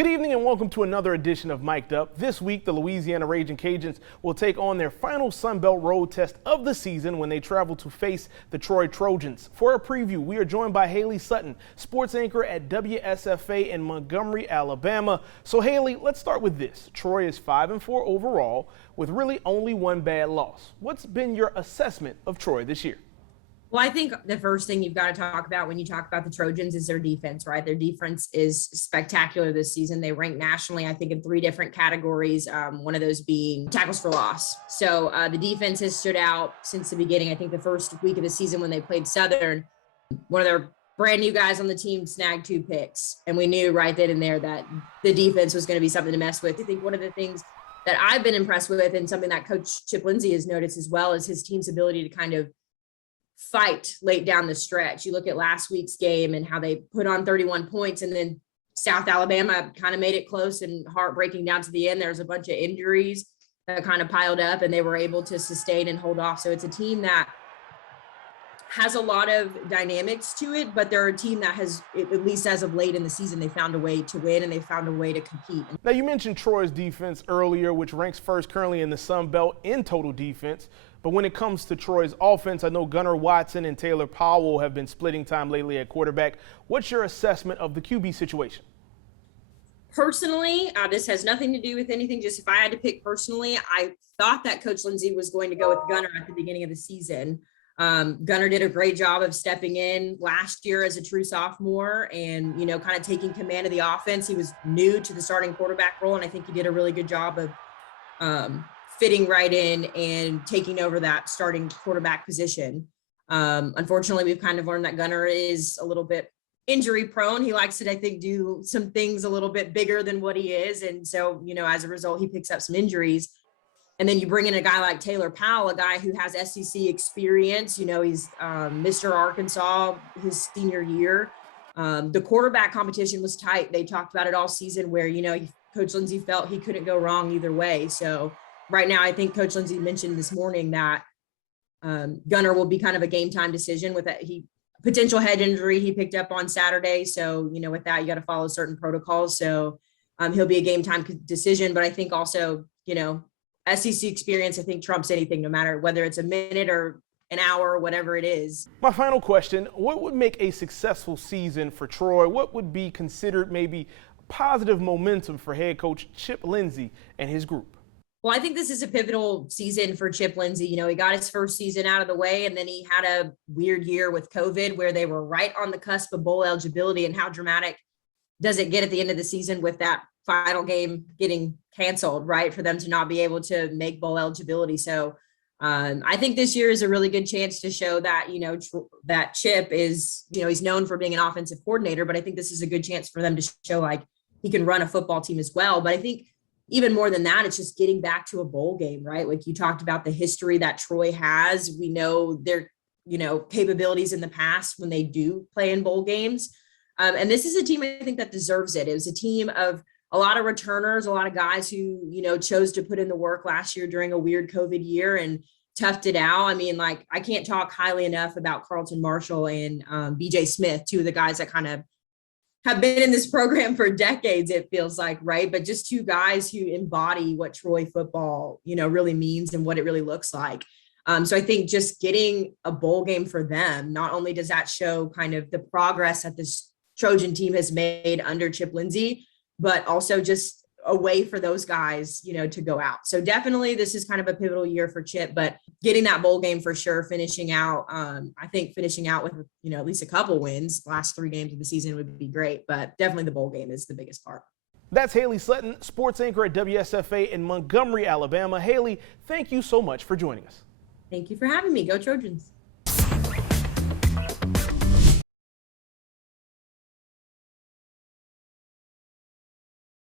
Good evening and welcome to another edition of Mic'd Up. This week, the Louisiana Raging Cajuns will take on their final Sun Belt road test of the season when they travel to face the Troy Trojans. For a preview, we are joined by Hailey Sutton, sports anchor at WSFA in Montgomery, Alabama. So Hailey, let's start with this. Troy is 5-4 overall with really only one bad loss. What's been your assessment of Troy this year? Well, I think the first thing you've got to talk about when you talk about the Trojans is their defense, right? Their defense is spectacular this season. They rank nationally, I think, in 3 different categories, one of those being tackles for loss. So the defense has stood out since the beginning. I think the first week of the season when they played Southern, one of their brand new guys on the team snagged 2 picks. And we knew right then and there that the defense was going to be something to mess with. I think one of the things that I've been impressed with and something that Coach Chip Lindsey has noticed as well is his team's ability to kind of fight late down the stretch. You look at last week's game and how they put on 31 points and then South Alabama kind of made it close and heartbreaking down to the end. There was a bunch of injuries that kind of piled up and they were able to sustain and hold off. So it's a team that has a lot of dynamics to it, but they're a team that has, at least as of late in the season, they found a way to win and they found a way to compete. Now, you mentioned Troy's defense earlier, which ranks first currently in the Sun Belt in total defense. But when it comes to Troy's offense, I know Gunnar Watson and Taylor Powell have been splitting time lately at quarterback. What's your assessment of the QB situation? Personally, this has nothing to do with anything. Just if I had to pick personally, I thought that Coach Lindsey was going to go with Gunnar at the beginning of the season. Gunnar did a great job of stepping in last year as a true sophomore and, kind of taking command of the offense. He was new to the starting quarterback role, and I think he did a really good job of fitting right in and taking over that starting quarterback position. Unfortunately, we've kind of learned that Gunnar is a little bit injury prone. He likes to, I think, do some things a little bit bigger than what he is. And so, as a result, he picks up some injuries. And then you bring in a guy like Taylor Powell, a guy who has SEC experience. He's Mr. Arkansas his senior year. The quarterback competition was tight. They talked about it all season where, Coach Lindsey felt he couldn't go wrong either way. So right now, I think Coach Lindsey mentioned this morning that Gunnar will be kind of a game time decision with that potential head injury he picked up on Saturday. So, with that, you got to follow certain protocols. So he'll be a game time decision. But I think also, SEC experience, I think, trumps anything, no matter whether it's a minute or an hour, whatever it is. My final question, what would make a successful season for Troy? What would be considered maybe positive momentum for head coach Chip Lindsey and his group? Well, I think this is a pivotal season for Chip Lindsey. He got his first season out of the way, and then he had a weird year with COVID where they were right on the cusp of bowl eligibility. And how dramatic does it get at the end of the season with that final game getting canceled, right, for them to not be able to make bowl eligibility. So I think this year is a really good chance to show that, that Chip is, he's known for being an offensive coordinator, but I think this is a good chance for them to show like he can run a football team as well. But I think even more than that, it's just getting back to a bowl game, right? Like you talked about the history that Troy has. We know their, capabilities in the past when they do play in bowl games. And this is a team, I think, that deserves it. It was a team of a lot of returners, a lot of guys who, chose to put in the work last year during a weird COVID year and toughed it out. I mean, I can't talk highly enough about Carlton Marshall and BJ Smith, 2 of the guys that kind of have been in this program for decades, it feels like, right? But just 2 guys who embody what Troy football, really means and what it really looks like. So I think just getting a bowl game for them, not only does that show kind of the progress that this Trojan team has made under Chip Lindsey, but also just a way for those guys, to go out. So definitely this is kind of a pivotal year for Chip, but getting that bowl game for sure, finishing out, I think finishing out with, at least a couple wins, last 3 games of the season would be great, but definitely the bowl game is the biggest part. That's Hailey Sutton, sports anchor at WSFA in Montgomery, Alabama. Hailey, thank you so much for joining us. Thank you for having me. Go Trojans.